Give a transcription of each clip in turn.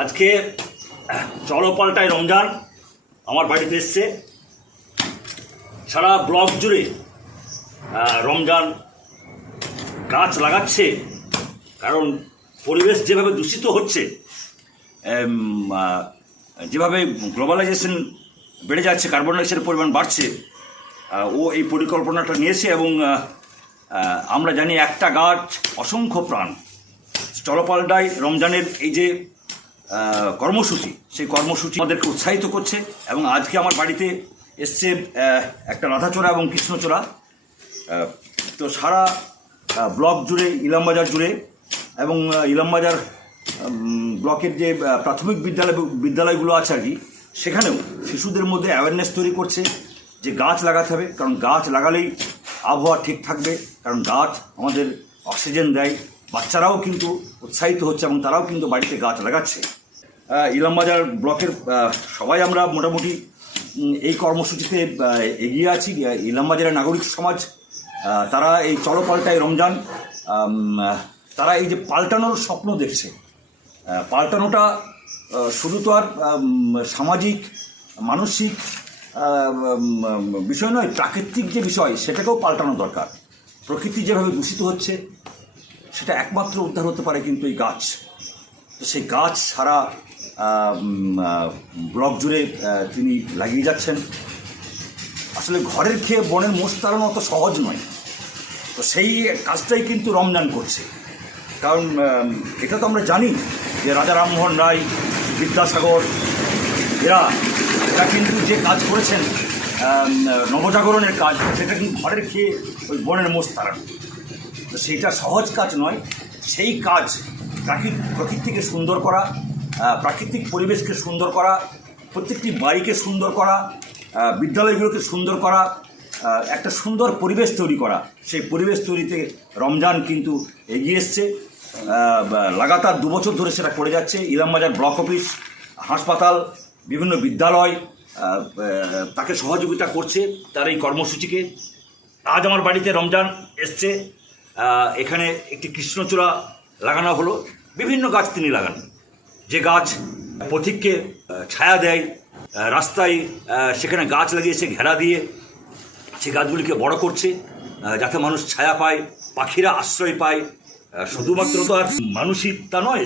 আজকে চলো পাল্টায় রমজান আমার বাড়িতে এসছে। সারা ব্লক জুড়ে রমজান গাছ লাগাচ্ছে, কারণ পরিবেশ যেভাবে দূষিত হচ্ছে, যেভাবে গ্লোবালাইজেশন বেড়ে যাচ্ছে, কার্বন ডাইঅক্সাইডের পরিমাণ বাড়ছে, ও এই পরিকল্পনাটা নিয়েছে। এবং আমরা জানি একটা গাছ অসংখ্য প্রাণ। চলো পাল্টায় রমজানের এই যে কর্মসূচি, সেই কর্মসূচি আমাদেরকে উৎসাহিত করছে। এবং আজকে আমার বাড়িতে এসছে একটা রাধাচূড়া এবং কৃষ্ণচূড়া। তো সারা ব্লক জুড়ে, ইলামবাজার জুড়ে এবং ইলামবাজার ব্লকের যে প্রাথমিক বিদ্যালয়গুলো আছে আর কি, সেখানেও শিশুদের মধ্যে অ্যাওয়ারনেস তৈরি করছে যে গাছ লাগাতে হবে, কারণ গাছ লাগালেই আবহাওয়া ঠিক থাকবে। কারণ গাছ আমাদের অক্সিজেন দেয়। বাচ্চারাও কিন্তু উৎসাহিত হচ্ছে এবং তারাও কিন্তু বাড়িতে গাছ লাগাচ্ছে। ইলামবাজার ব্লকের সবাই আমরা মোটামুটি এই কর্মসূচিতে এগিয়ে আছি। ইলামবাজারের নাগরিক সমাজ তারা এই চলো পাল্টায় রমজান, তারা এই যে পাল্টানোর স্বপ্ন দেখছে। পাল্টানোটা শুধু তো আর সামাজিক মানসিক বিষয় নয়, প্রাকৃতিক যে বিষয় সেটাকেও পাল্টানো দরকার। প্রকৃতি যেভাবে দূষিত হচ্ছে সেটা একমাত্র উদ্ধার হতে পারে কিন্তু এই গাছ। তো সেই গাছ সারা ব্লক জুড়ে তিনি লাগিয়ে যাচ্ছেন। আসলে ঘরের খেয়ে বনের মোষ তাড়ানো অত সহজ নয়। তো সেই কাজটাই কিন্তু রমজান করছে। কারণ এটা তো আমরা জানি যে রাজা রামমোহন রায়, বিদ্যাসাগর, এরা কিন্তু যে কাজ করেছেন নবজাগরণের কাজ, সেটা কিন্তু ঘরের খেয়ে ওই বনের মোষ তাড়ানো। তো সেইটা সহজ কাজ নয়। সেই কাজ প্রকৃতিকে সুন্দর করা, প্রাকৃতিক পরিবেশকে সুন্দর করা, প্রত্যেকটি বাড়িকে সুন্দর করা, বিদ্যালয়গুলোকে সুন্দর করা, একটা সুন্দর পরিবেশ তৈরি করা, সেই পরিবেশ তৈরিতে রমজান কিন্তু এগিয়ে এসছে। লাগাতার 2 বছর ধরে সেটা করে যাচ্ছে। ইলামবাজার ব্লক অফিস, হাসপাতাল, বিভিন্ন বিদ্যালয় তাকে সহযোগিতা করছে তার এই কর্মসূচিকে। আজ আমার বাড়িতে রমজান এসছে। এখানে একটি কৃষ্ণচূড়া লাগানো হলো। বিভিন্ন গাছ তিনি লাগান, যে গাছ পথিককে ছায়া দেয়। রাস্তায় সেখানে গাছ লাগিয়েছে ঘেরা দিয়ে, সে গাছগুলিকে বড় করছে যাতে মানুষ ছায়া পায়, পাখিরা আশ্রয় পায়। শুধুমাত্র তো আর মানুষই তা নয়,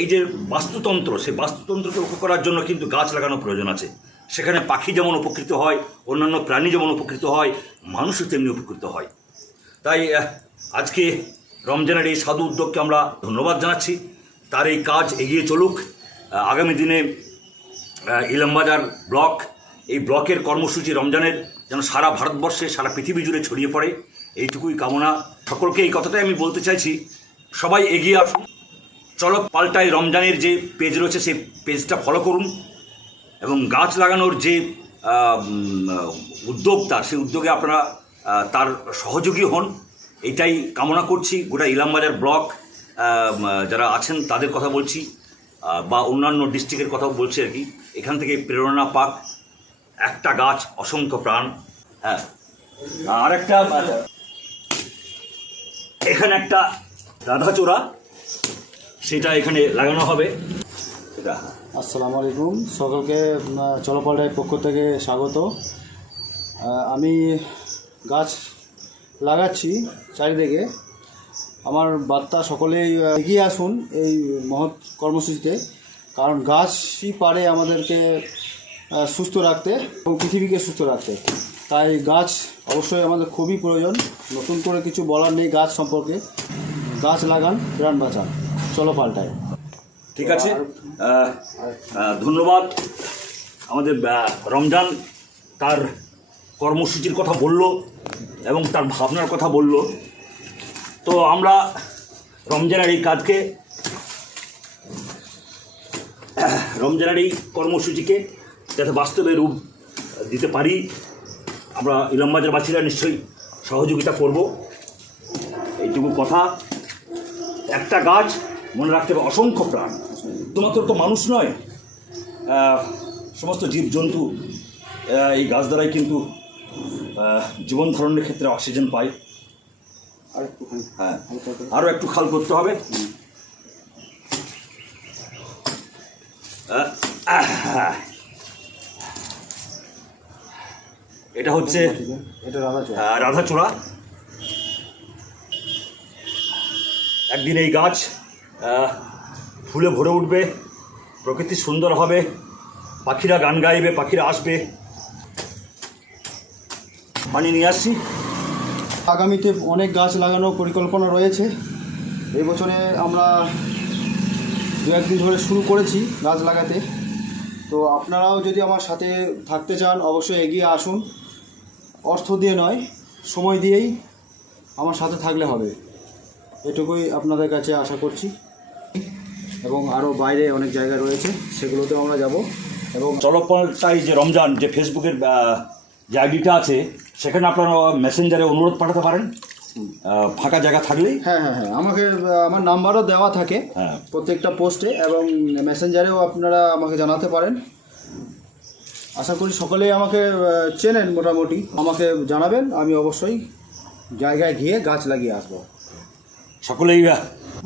এই যে বাস্তুতন্ত্র, সেই বাস্তুতন্ত্রকে রক্ষা করার জন্য কিন্তু গাছ লাগানো প্রয়োজন আছে। সেখানে পাখি যেমন উপকৃত হয়, অন্যান্য প্রাণী যেমন উপকৃত হয়, মানুষও তেমনি উপকৃত হয়। তাই আজকে রমজানের এই সাধু উদ্যোগকে আমরা ধন্যবাদ জানাচ্ছি। তার এই কাজ এগিয়ে চলুক। আগামী দিনে ইলামবাজার ব্লক, এই ব্লকের কর্মসূচি রমজানের যেন সারা ভারতবর্ষে, সারা পৃথিবী জুড়ে ছড়িয়ে পড়ে, এইটুকুই কামনা। সকলকে এই কথাটাই আমি বলতে চাইছি, সবাই এগিয়ে আসুন। চলো পাল্টায় রমজানের যে পেজ রয়েছে সেই পেজটা ফলো করুন এবং গাছ লাগানোর যে উদ্যোগটা, সেই উদ্যোগে আপনারা তার সহযোগী হন, এইটাই কামনা করছি। গোটা ইলামবাজার ব্লক যারা আছেন তাদের কথা বলছি, বা অন্যান্য ডিস্ট্রিক্টের কথাও বলছি আর কি। এখান থেকে প্রেরণা পাক। একটা গাছ অসংখ্য প্রাণ। হ্যাঁ, আরেকটা এখানে একটা রাধাচূড়া, সেটা এখানে লাগানো হবে। আসসালামু আলাইকুম, সকলকে চলো পাল্টায় পক্ষ থেকে স্বাগত। আমি গাছ লাগাচ্ছি চারিদিকে। আমার বার্তা সকলেই এগিয়ে আসুন এই মহৎ কর্মসূচিতে, কারণ গাছই পারে আমাদেরকে সুস্থ রাখতে এবং পৃথিবীকে সুস্থ রাখতে। তাই গাছ অবশ্যই আমাদের খুবই প্রয়োজন। নতুন করে কিছু বলার নেই গাছ সম্পর্কে। গাছ লাগান, প্রাণ বাঁচান। চলো পাল্টায়। ঠিক আছে, ধন্যবাদ। আমাদের রমজান তার কর্মসূচির কথা বলল এবং তার ভাবনার কথা বলল। তো আমরা রমজানের এই কাজকে, রমজানের এই কর্মসূচিকে যাতে বাস্তবে রূপ দিতে পারি, আমরা ইলামবাজারবাসীরা নিশ্চয়ই সহযোগিতা করব। এইটুকু কথা। একটা গাছ, মনে রাখতে হবে, অসংখ্য প্রাণ। শুধুমাত্র তো মানুষ নয়, সমস্ত জীবজন্তু এই গাছ দ্বারাই কিন্তু জীবন ধারণের ক্ষেত্রে অক্সিজেন পাই। আর একটুখানি হ্যাঁ, হালকা করে। আরও একটু খাল করতে হবে। এটা হচ্ছে এটা রাধাচূড়া। রাধাচূড়া। একদিন এই গাছ ফুলে ভরে উঠবে, প্রকৃতি সুন্দর হবে, পাখিরা গান গাইবে, পাখিরা আসবে। পানি নিয়ে আসছি। আগামীতে অনেক গাছ লাগানোর পরিকল্পনা রয়েছে। এই বছরে আমরা 2-1 দিন ধরে শুরু করেছি গাছ লাগাতে। তো আপনারাও যদি আমার সাথে থাকতে চান অবশ্যই এগিয়ে আসুন। অর্থ দিয়ে নয়, সময় দিয়েই আমার সাথে থাকলে হবে, এটুকুই আপনাদের কাছে আশা করছি। এবং আরও বাইরে অনেক জায়গা রয়েছে, সেগুলোতেও আমরা যাব। এবং চলপাল্টাই যে রমজান যে ফেসবুকের যে আইডিটা আছে, সেখানে আপনারা মেসেঞ্জারে অনুরোধ পাঠাতে পারেন ফাঁকা জায়গা থাকলেই। হ্যাঁ, আমাকে আমার নাম্বারও দেওয়া থাকে হ্যাঁ, প্রত্যেকটা পোস্টে, এবং মেসেঞ্জারেও আপনারা আমাকে জানাতে পারেন। আশা করি সকলেই আমাকে চেনেন মোটামুটি। আমাকে জানাবেন, আমি অবশ্যই জায়গায় গিয়ে গাছ লাগিয়ে আসবো। সকলেই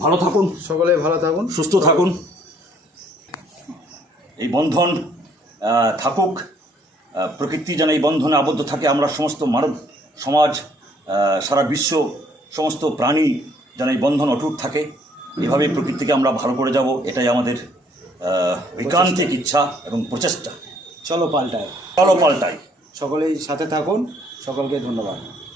ভালো থাকুন, সকলে ভালো থাকুন, সুস্থ থাকুন। এই বন্ধন থাকুক, প্রকৃতি যেন এই বন্ধনে আবদ্ধ থাকে। আমরা সমস্ত মানব সমাজ, সারা বিশ্ব, সমস্ত প্রাণী যেন এই বন্ধন অটুট থাকে। এভাবেই প্রকৃতিকে আমরা ভালো করে যাব, এটাই আমাদের ঐকান্তিক ইচ্ছা এবং প্রচেষ্টা। চলো পাল্টায়। চলো পাল্টাই। সকলেই সাথে থাকুন, সকলকে ধন্যবাদ।